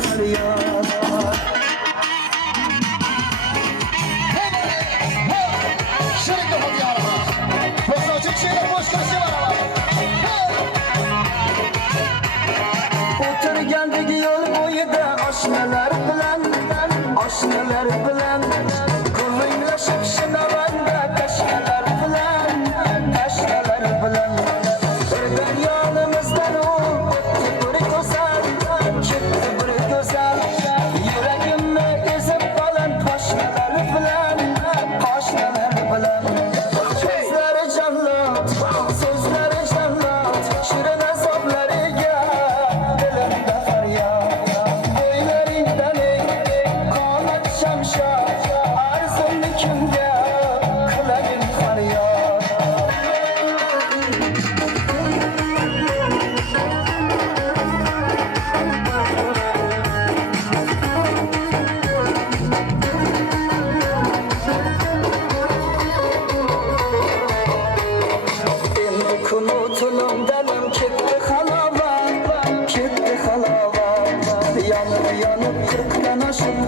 feryat. Şirin kafa diyarına. Boşuna açık şeyler boş kaşı var ama. O'tirgandagi yo'l bo'yida oshnalar bilan ko'ringlashib shinavanda tashnalar bilan birdan yonimizdan u o'tdi bir go'zal, ketdi bir go'zal, yuragimni ezib baland poshnalar bilan so'zlari jallod shirin azoblariga dilimda faryod. Bo'ylaringdan qomat shamshod, arzumni kimga qilayin faryod. Endi kunu tunum dalim ketdi halovat, yonib yonib qirqdan oshib